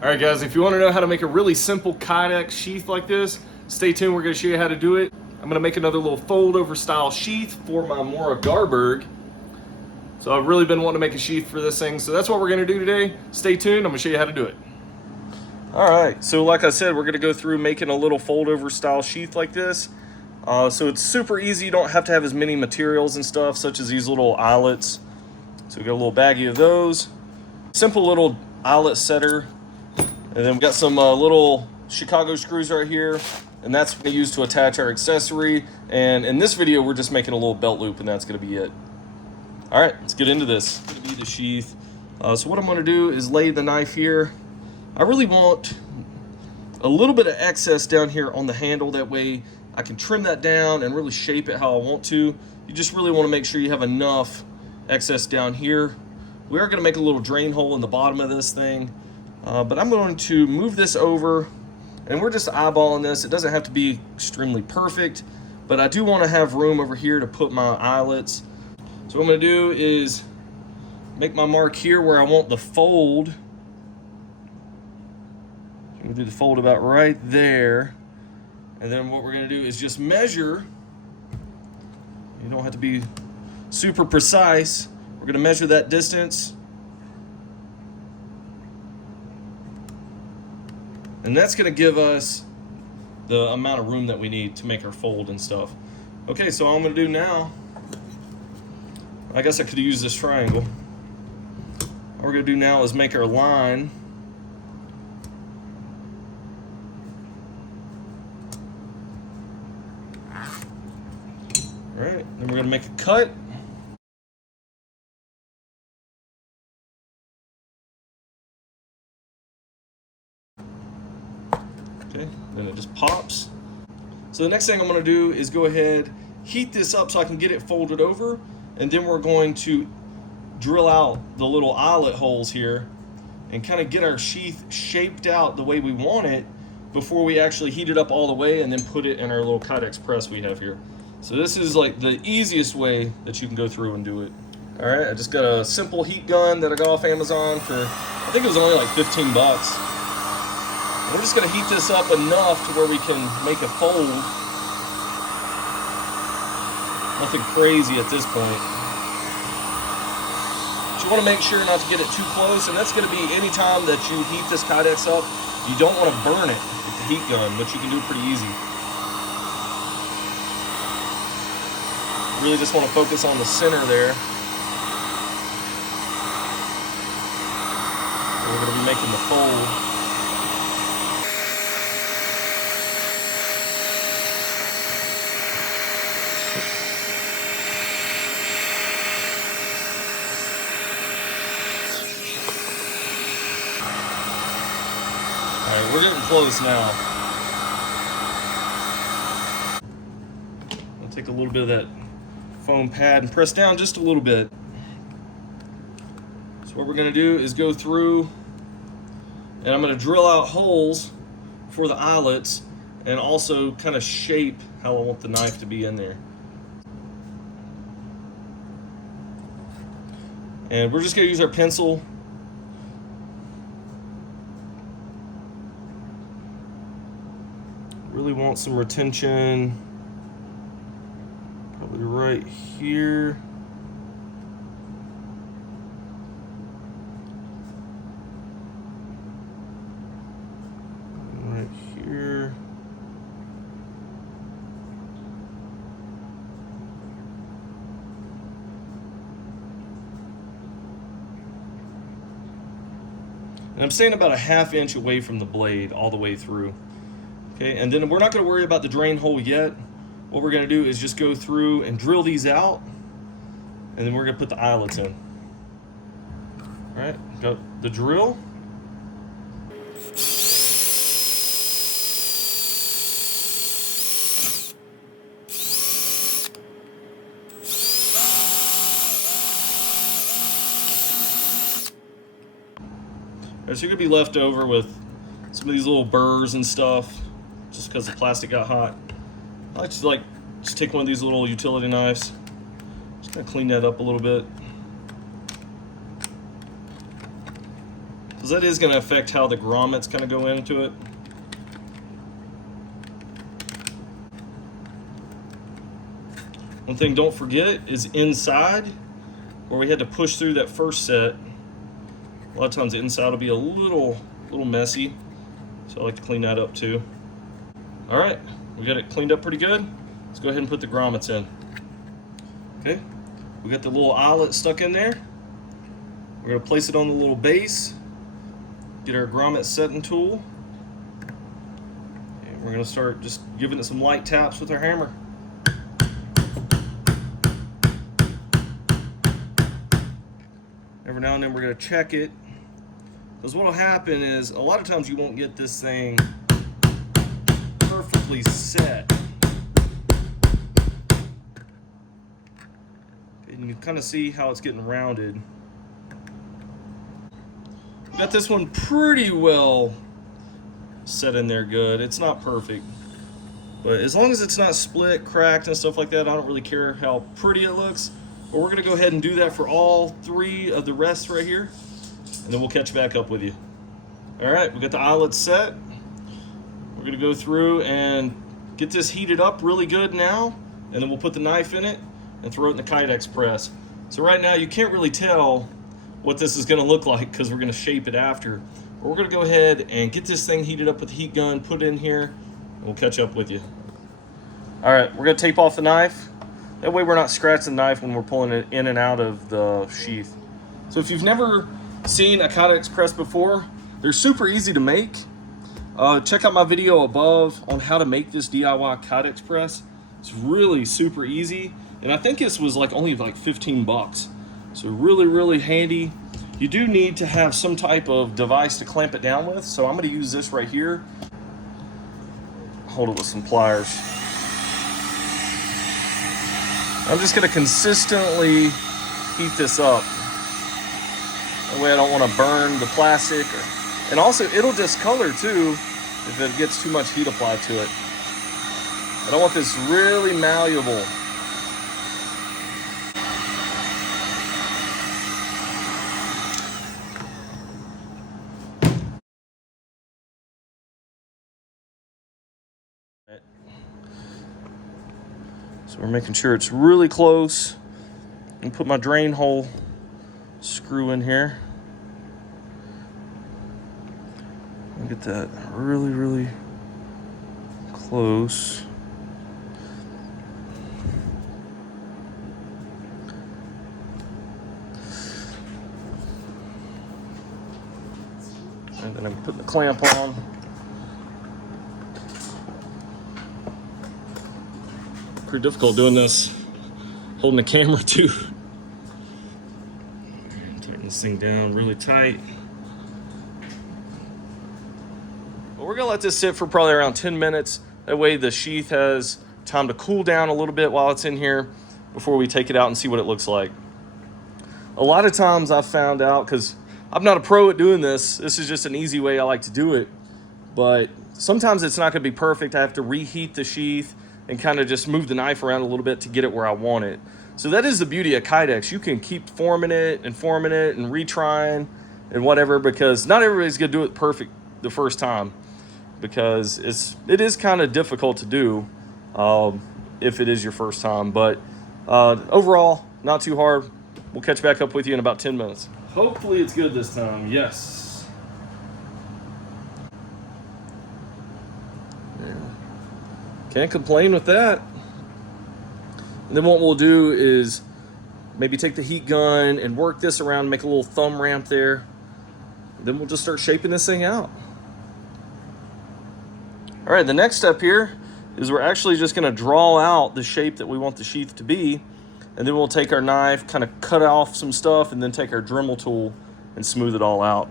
All right, guys, if you want to know how to make a really simple Kydex sheath like this, stay tuned. We're going to show you how to do it. I'm going to make another little fold-over style sheath for my Mora Garberg. So I've really been wanting to make a sheath for this thing, so that's what we're going to do today. Stay tuned. I'm going to show you how to do it. All right, so like I said, we're going to go through making a little fold-over style sheath like this. So it's super easy. You don't have to have as many materials and stuff, such as these little eyelets. So we got a little baggie of those. Simple little eyelet setter. And then we've got some little Chicago screws right here, and that's what we use to attach our accessory. And in this video, we're just making a little belt loop, and that's gonna be it. All right, let's get into this. It's gonna be the sheath. So what I'm gonna do is lay the knife here. I really want a little bit of excess down here on the handle. That way I can trim that down and really shape it how I want to. You just really wanna make sure you have enough excess down here. We are gonna make a little drain hole in the bottom of this thing. But I'm going to move this over, and we're just eyeballing this. It doesn't have to be extremely perfect, but I do want to have room over here to put my eyelets. So what I'm going to do is make my mark here where I want the fold. I'm going to do the fold about right there. And then what we're going to do is just measure. You don't have to be super precise. We're going to measure that distance. And that's going to give us the amount of room that we need to make our fold and stuff. Okay, so all I'm going to do now, I guess I could use this triangle. All we're going to do now is make our line. All right, then we're going to make a cut. Okay, then it just pops. So the next thing I'm going to do is go ahead, heat this up so I can get it folded over, and then we're going to drill out the little eyelet holes here and kind of get our sheath shaped out the way we want it before we actually heat it up all the way and then put it in our little Kydex press we have here. So this is like the easiest way that you can go through and do it. All right, I just got a simple heat gun that I got off Amazon for, I think it was only like 15 bucks. We're just going to heat this up enough to where we can make a fold. Nothing crazy at this point. But you want to make sure not to get it too close, and that's going to be any time that you heat this Kydex up. You don't want to burn it with the heat gun, but you can do it pretty easy. Really just want to focus on the center there. We're going to be making the fold. Alright, we're getting close now. I'll take a little bit of that foam pad and press down just a little bit. So what we're going to do is go through, and I'm going to drill out holes for the eyelets and also kind of shape how I want the knife to be in there. And we're just going to use our pencil. Really want some retention, probably right here. Right here. And I'm staying about a ½ inch away from the blade all the way through. Okay, and then we're not going to worry about the drain hole yet. What we're going to do is just go through and drill these out, and then we're going to put the eyelets in. All right, got the drill. All right, so you're going to be left over with some of these little burrs and stuff, just because the plastic got hot. I like to just take one of these little utility knives, just gonna clean that up a little bit. because that is going to affect how the grommets kind of go into it. One thing don't forget is inside, where we had to push through that first set. A lot of times the inside will be a little messy, so I like to clean that up too. All right, we got it cleaned up pretty good. Let's go ahead and put the grommets in. Okay, we got the little eyelet stuck in there. We're gonna place it on the little base, get our grommet setting tool, and we're gonna start just giving it some light taps with our hammer. Every now and then we're gonna check it, because what will happen is a lot of times you won't get this thing perfectly set. And you can kind of see how it's getting rounded. Got this one pretty well set in there good. It's not perfect, but as long as it's not split, cracked, and stuff like that, I don't really care how pretty it looks. But we're gonna go ahead and do that for all three of the rests right here, and then we'll catch back up with you. All right, we got the eyelets set. We're gonna go through and get this heated up really good now, and then we'll put the knife in it and throw it in the Kydex press. So right now you can't really tell what this is gonna look like because we're gonna shape it after. But we're gonna go ahead and get this thing heated up with the heat gun, put it in here, and we'll catch up with you. All right, we're gonna tape off the knife. That way we're not scratching the knife when we're pulling it in and out of the sheath. So if you've never seen a Kydex press before, they're super easy to make. Check out my video above on how to make this DIY Kydex press. It's really super easy. And I think this was only 15 bucks. So really handy. You do need to have some type of device to clamp it down with. So I'm gonna use this right here. Hold it with some pliers. I'm just gonna consistently heat this up. That way I don't wanna burn the plastic. And also it'll discolor too if it gets too much heat applied to it. I don't want this really malleable. So we're making sure it's really close. And put my drain hole screw in here. And get that really close. And then I'm putting the clamp on. Pretty difficult doing this, holding the camera too. Tighten this thing down really tight. But we're gonna let this sit for probably around 10 minutes. That way the sheath has time to cool down a little bit while it's in here before we take it out and see what it looks like. A lot of times I've found out, because I'm not a pro at doing this is just an easy way I like to do it, but sometimes it's not gonna be perfect. I have to reheat the sheath and kind of just move the knife around a little bit to get it where I want it. So that is the beauty of Kydex. You can keep forming it and retrying and whatever, because not everybody's gonna do it perfect the first time, because it is kind of difficult to do if it is your first time. But overall, not too hard. We'll catch back up with you in about 10 minutes. Hopefully it's good this time, yes. Can't complain with that. And then what we'll do is maybe take the heat gun and work this around, make a little thumb ramp there. Then we'll just start shaping this thing out. All right, the next step here is we're actually just gonna draw out the shape that we want the sheath to be. And then we'll take our knife, kind of cut off some stuff, and then take our Dremel tool and smooth it all out.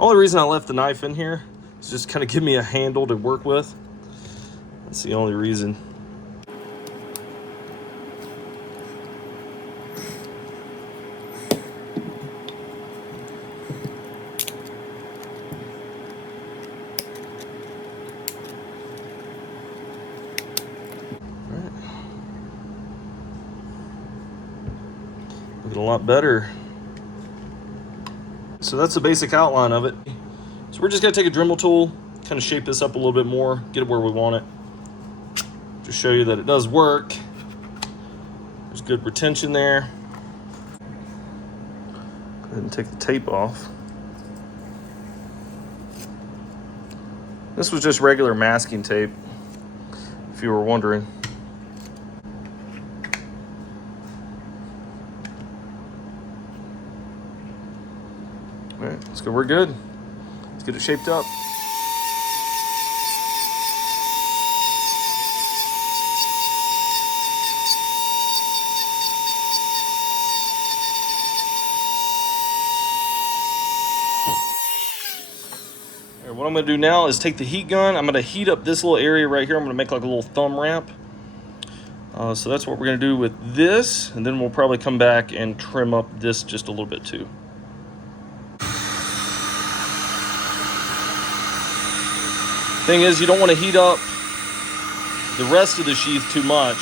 Only reason I left the knife in here is just kind of give me a handle to work with. That's the only reason. Looking a lot better. So that's the basic outline of it. So we're just gonna take a Dremel tool, kind of shape this up a little bit more, get it where we want it. Just show you that it does work. There's good retention there. Go ahead and take the tape off. This was just regular masking tape, if you were wondering. All right, let's go. We're good. Let's get it shaped up. All right, what I'm going to do now is take the heat gun. I'm going to heat up this little area right here. I'm going to make like a little thumb ramp. So that's what we're going to do with this, and then we'll probably come back and trim up this just a little bit too. Thing is, you don't want to heat up the rest of the sheath too much.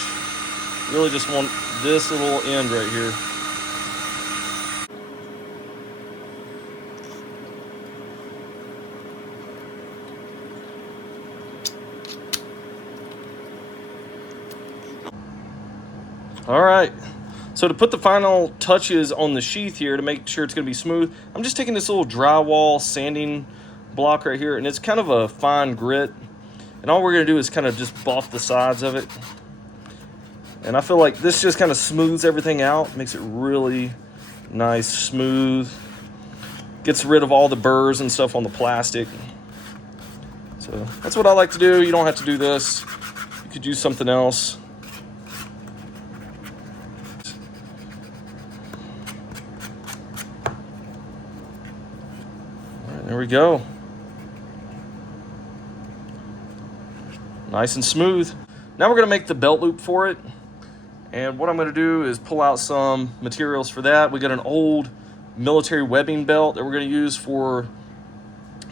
You really just want this little end right here. All right, so to put the final touches on the sheath here to make sure it's going to be smooth, I'm just taking this little drywall sanding block right here, and it's kind of a fine grit, and all we're going to do is kind of just buff the sides of it. And I feel like this just kind of smooths everything out, makes it really nice, smooth, gets rid of all the burrs and stuff on the plastic. So that's what I like to do. You don't have to do this. You could use something else. All right, there we go. Nice and smooth. Now we're going to make the belt loop for it. And what I'm going to do is pull out some materials for that. We got an old military webbing belt that we're going to use for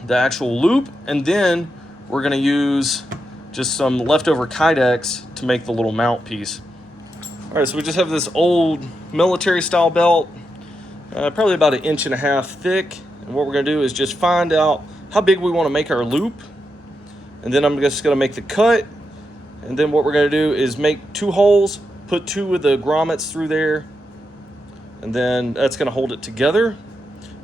the actual loop. And then we're going to use just some leftover Kydex to make the little mount piece. All right, so we just have this old military style belt, probably about 1.5 inches thick. And what we're going to do is just find out how big we want to make our loop. And then I'm just going to make the cut. And then what we're going to do is make 2 holes, put 2 of the grommets through there, and then that's going to hold it together.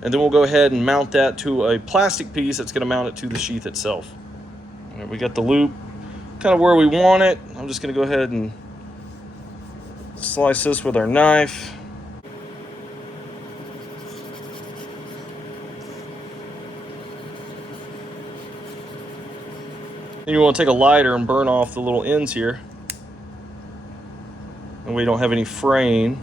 And then we'll go ahead and mount that to a plastic piece that's going to mount it to the sheath itself. All right, we got the loop kind of where we want it. I'm just going to go ahead and slice this with our knife. Then you want to take a lighter and burn off the little ends here. And we don't have any fraying.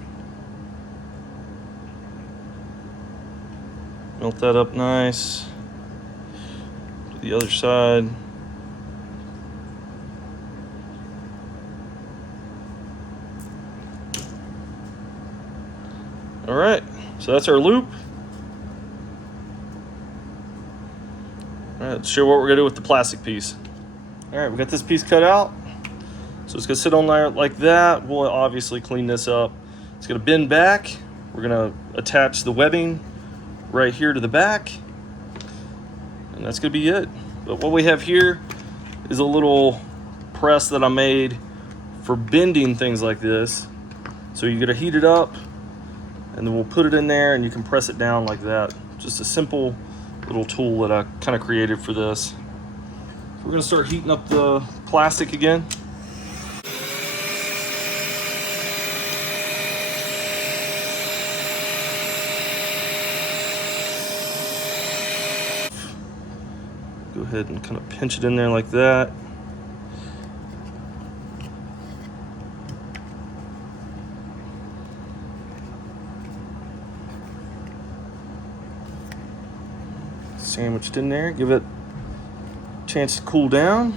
Melt that up nice. To the other side. All right, so that's our loop. All right, let's show what we're gonna do with the plastic piece. All right, we got this piece cut out. So it's gonna sit on there like that. We'll obviously clean this up. It's gonna bend back. We're gonna attach the webbing right here to the back. And that's gonna be it. But what we have here is a little press that I made for bending things like this. So you're gonna heat it up, and then we'll put it in there and you can press it down like that. Just a simple little tool that I kind of created for this. So we're gonna start heating up the plastic again. Go ahead and kind of pinch it in there like that. sandwiched in there. Give it a chance to cool down.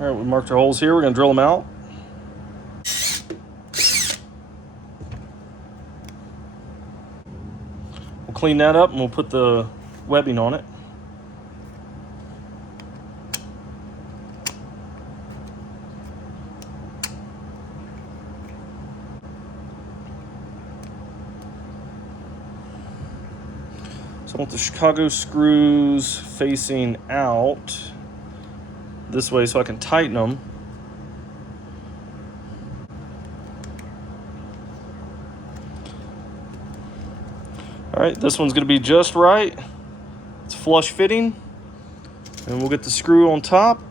All right, we marked our holes here. We're gonna drill them out. We'll clean that up and we'll put the webbing on it. So I want the Chicago screws facing out this way so I can tighten them. All right, this one's gonna be just right. It's flush fitting. And we'll get the screw on top.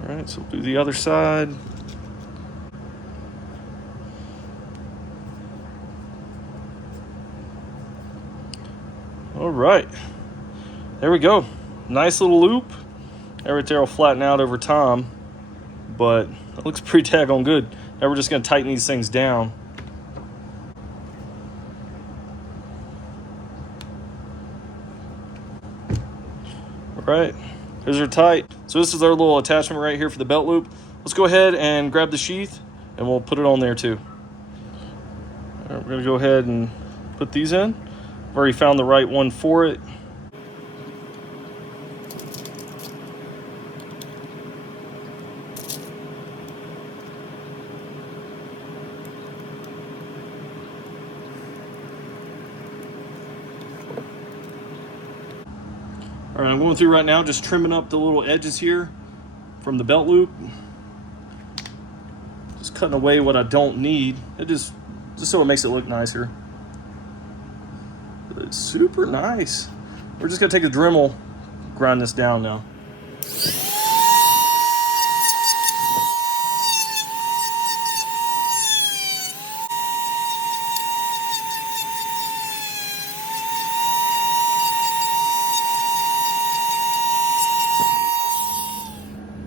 All right, so we'll do the other side. All right, there we go. Nice little loop. That right there will flatten out over time, but it looks pretty daggone good. Now we're just gonna tighten these things down. All right, those are tight. So this is our little attachment right here for the belt loop. Let's go ahead and grab the sheath and we'll put it on there too. All right, we're gonna go ahead and put these in. I've already found the right one for it. All right, I'm going through right now, just trimming up the little edges here from the belt loop. Just cutting away what I don't need. It just so it makes it look nicer. But it's super nice. We're just gonna take a Dremel, grind this down now.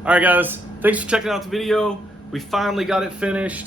All right, guys, thanks for checking out the video. We finally got it finished.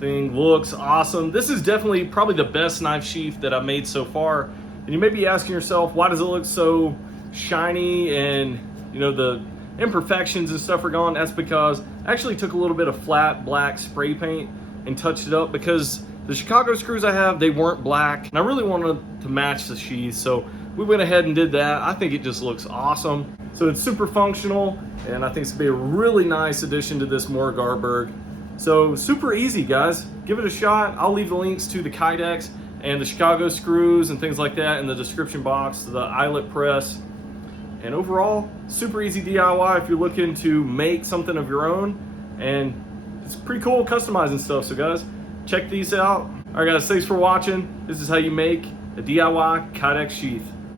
Thing looks awesome. This is definitely probably the best knife sheath that I've made so far. And you may be asking yourself, why does it look so shiny and, you know, the imperfections and stuff are gone? That's because I actually took a little bit of flat black spray paint and touched it up, because the Chicago screws I have, they weren't black, and I really wanted to match the sheath, so we went ahead and did that. I think it just looks awesome. So it's super functional, and I think it's gonna be a really nice addition to this Mora Garberg. So super easy, guys. Give it a shot. I'll leave the links to the Kydex and the Chicago screws and things like that in the description box, the eyelet press. And overall, super easy DIY if you're looking to make something of your own. And it's pretty cool customizing stuff. So guys, check these out. All right, guys, thanks for watching. This is how you make a DIY Kydex sheath.